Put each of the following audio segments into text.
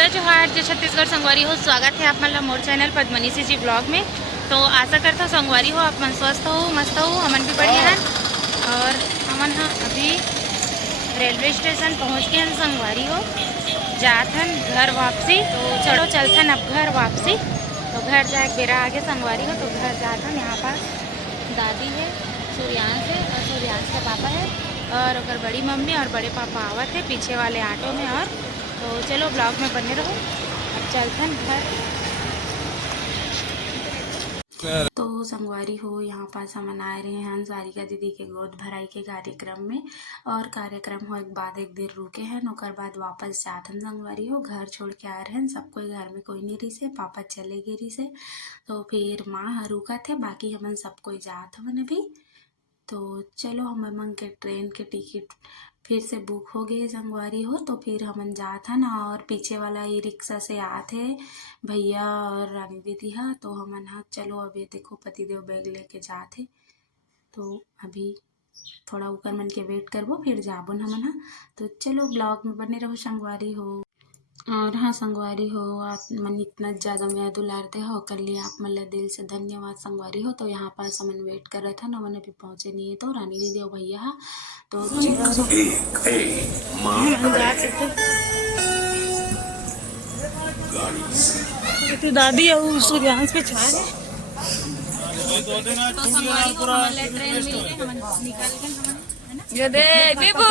जय जोहार, जय छत्तीसगढ़ संगवारी हो। स्वागत है आप मतलब मोर चैनल पद्मनीसी जी ब्लॉग में। तो आशा करता हूँ संगवारी हो आप मन स्वस्थ हो, मस्त हो, हमन भी बढ़िया हैं। और हमन हाँ अभी रेलवे स्टेशन पहुँच गए हैं संगवारी हो, जाथन घर वापसी। तो चलो चलथन अब घर वापसी। तो घर जाए बेरा आगे संगवारी हो, तो घर जाथन। यहाँ पास दादी है, सूर्यांश है और सूर्यांश का पापा है और अगर बड़ी मम्मी और बड़े पापा आवत है पीछे वाले ऑटो में। और तो चलो ब्लॉग में बने रहो, अब चलथन घर। तो संगवारी हो यहाँ पास हम आए रहे हैं सारिका दीदी के गोद भराई के कार्यक्रम में। और कार्यक्रम हो एक बाद एक देर रुके हैं, ओकर बाद वापस जाथन संगवारी हो। घर छोड़ के आ रहे हैं, सब कोई घर में कोई नहीं रही से, पापा चले गए रही से। तो फिर माँ रुका थे, बाकी हमन सब कोई जात हवन अभी। तो चलो हमन के ट्रेन के टिकट फिर से बुक हो गए संगवारी हो। तो फिर हमन जात हन और पीछे वाला ई रिक्शा से आते भैया और रानी दीदी हा। तो हमन हा चलो अभी देखो पतिदेव बैग लेके जाते। तो अभी थोड़ा ऊपर मन के वेट करबो फिर जाबुन हमन हा। तो चलो ब्लॉग में बने रहो संगवारी हो। और हाँ संगवारी हो, आप मन इतना ज़्यादा मैं दुलारते हो कर लिए आप मतलब दिल से धन्यवाद संगवारी हो। तो यहाँ पास हमन वेट कर रहे थे ना, हमन अभी पहुँचे नहीं है। तो रानी दीदी और भैया हा तो तो दादी और सूर्यांश पे छा है। ये देख बिबू,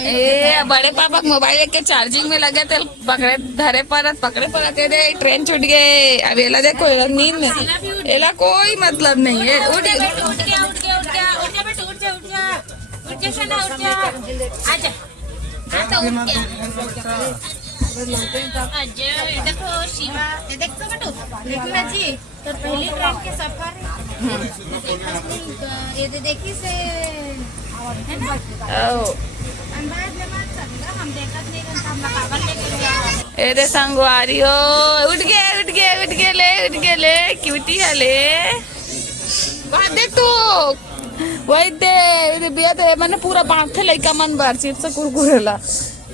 ए बड़े पापा मोबाइल के चार्जिंग में लगे थे, पकड़े धरे पकड़े ये दे ट्रेन छूट गए। अब एला देखो एला नींद में, एला कोई मतलब नहीं है। उठ गया देखो शिवा देखो बेटू देखना जी तो पहली ट्रेन के सफर ये देखी से है ना। अंदाज लगा सकता हम देखत नहीं रहता, हम कागज लेके गया। ए रे संगवारी हो, उठ गए ले क्यूटी है ले बात दे तू वही दे बिया दे मैंने पूरा बांध थे लइका मन बार चिप्स कुरकुरेला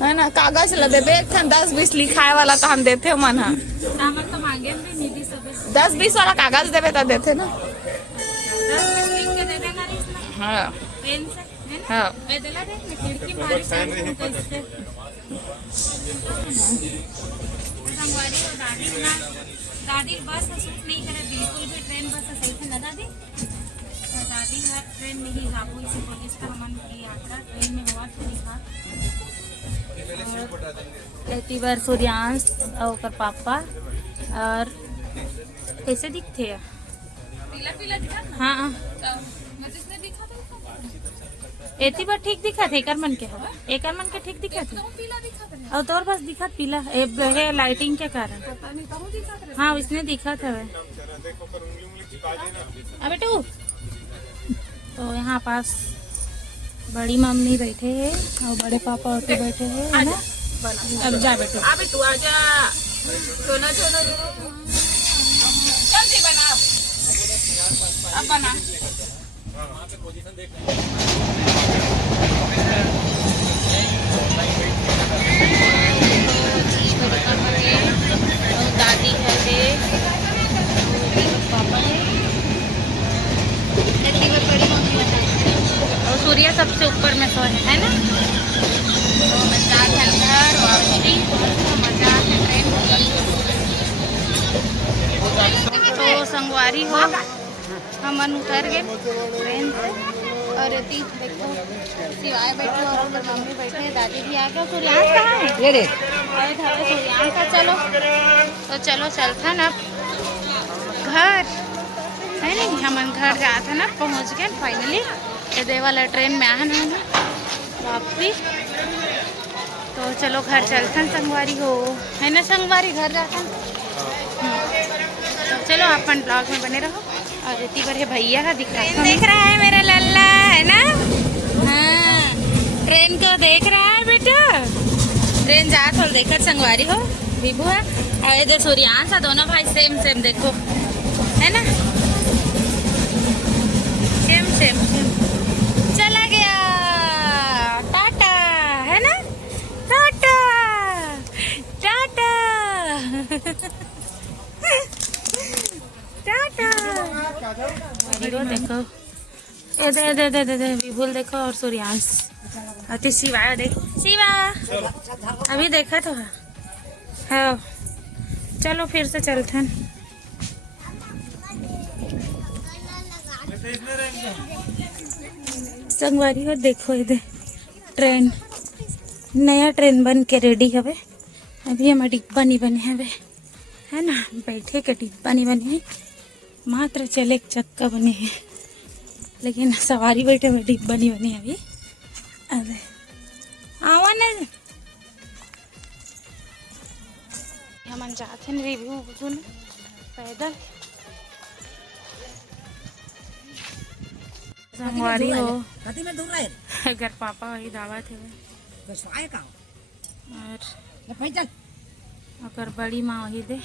है ना। कागज ला दे 10-20 लिखाए वाला तो हम देते मन हा। तो मांगे भी निधि सब 10-20 वाला कागज देवे तो देते ना। 10 लिख के दे देना इसमें हाँ पेन से है ना। हाँ ए देला देख मैं खिड़की मारी कैसे संगवारी हो। दादी ना दादी बस सूट नहीं करे बिल्कुल भी, ट्रेन बस सही से ना दादी। तो दादी हर ट्रेन में ही जाबू इसी पुलिस का हमन की यात्रा ट्रेन में हुआ थोड़ी खा एती बार सूर्यांश और पापा। और कैसे दिखते हैं पीला दिखा ना। हाँ मैं जिसने दिखा था एती बार ठीक दिखा थे एकर मन के हो, एकर मन के ठीक दिखा थे पीला दिखा था और तोर पास दिखा पीला ए लाइटिंग के कारण। पता नहीं कहूं दिखा था। हाँ उसने दिखा था वे अबे टू। तो यहाँ पास बड़ी मम्मी बैठे हैं और बड़े पापा होते बैठे हैं है ना। अब जा बेटू अबे तू आजा सोना जल्दी बना अब बना। दादी है पापा है बड़ी मम्मी और सूर्या सबसे ऊपर में तो है ना। तो मजा है घर वापसी, मजा है ट्रेन। तो संगवारी हो हमन उतर गए ट्रेन से और यति देखो सिवाय बैठे और उधर मम्मी बैठे, दादी भी आ गए। सूर्यांश कहाँ है ये देख सूर्यांश का। चलो तो चलो चलता ना घर है नहीं, हमन घर जाता ना पहुँच गए फाइनली। ये दे वाला ट्रेन में आना है ना वापसी। तो चलो घर चलथन संगवारी हो है ना। संगवारी घर जाता तो चलो अपन ब्लॉग में बने रहो। और इतनी बार भैया का दिख रहा है मेरा लल्ला है ना। हाँ ट्रेन को देख रहा है बेटा, ट्रेन जा थोड़ा देखकर संगवारी हो। विभू है और इधर सूर्यांश है, दोनों भाई सेम देखो है ना। सेम चला गया टाटा है ना, टाटा। टाटा। देखो ए दे दे दे दे दे विपुल देखो और सूर्यांश अति शिवा देख शिवा अभी देखा तो है हाँ चलो फिर से चलते हैं। संगवारी हो देखो इधर ट्रेन नया ट्रेन बन के रेडी हवे अभी हम डिब्बा नहीं बने हवे है ना बैठे के डिब्बा नहीं बने हैं मात्र चले चक्का बने हैं लेकिन सवारी बैठे हुए डिब्बा नहीं बने अभी। अरे आवा ना हम जाते हैं रिव्यू सुन पैदल संगवारी हो अगर पापा वही दावत है और अगर बड़ी माँ वही दे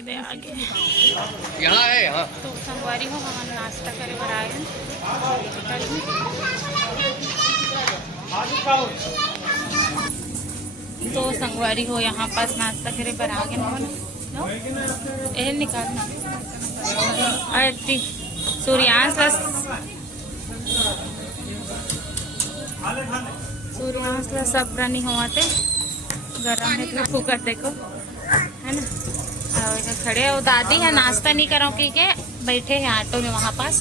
दे आगे यहाँ है यहाँ तो संगवारी हो हम नाश्ता करे बर आए हैं तो संगवारी हो यहाँ पास नाश्ता करे बर आ गए ए निकालना अरे सूर्यांश सब नहीं होते गरम है तो फूकट देखो है ना और खड़े और दादी है नाश्ता नहीं करो कि के बैठे हैं ऑटो में वहाँ पास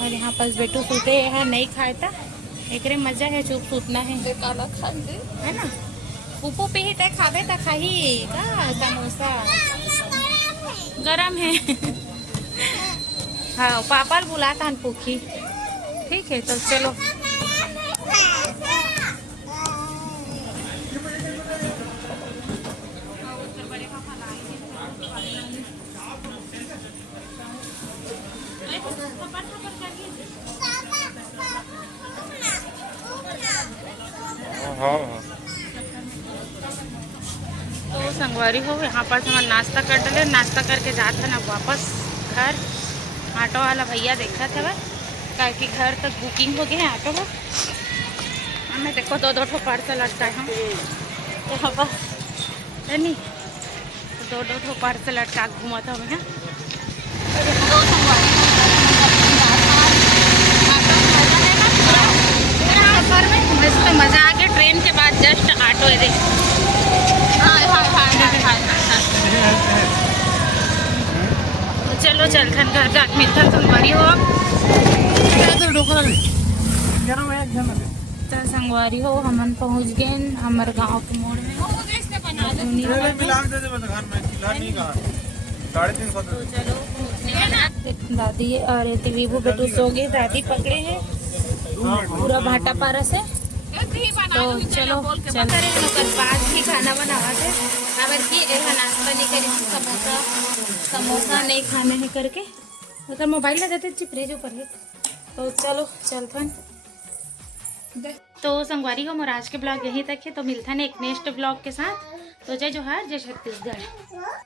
और यहाँ पास बेटू सूते है नहीं खाए था एक मजा है चुप सूतना है ना पुप्पू पे ही तक खावे तक खाही का समोसा गरम है हाँ पापा बुलाता है पुखी ठीक है तो चलो तो संगवारी हो यहाँ पर हम नाश्ता कर डले नाश्ता करके जाते हैं ना वापस घर ऑटो वाला भैया देखा था क्या कि घर तक बुकिंग हो गई है ऑटो को हमें देखो दो ठो पार्सल लगता है यहाँ पर है नहीं तो दो ठो पार्सल लटका घूमा था हमें इसमें मजा आ गया ट्रेन के बाद जस्ट ऑटो है देख तो चलो चलते घर जाके मिलता संगवारी हो तो संगवारी हो हमन पहुँच गए हमारे गांव के मोड़ में तो चलो दादी और विभू बेटू सो गए दादी पकड़े हैं पूरा भाटा पारा से तो चलो चलते बाद ही खाना बनावा थे अगर की ऐसा नाश्ता नहीं करी समोसा नहीं खाने है करके अगर मोबाइल ले जाते फ्रिज ऊपर है तो चलो चलते हैं। तो संगवारी हो मोर आज के ब्लॉग यहीं तक है तो मिलता है एक नेक्स्ट ब्लॉग के साथ तो जय जोहार जय छत्तीसगढ़।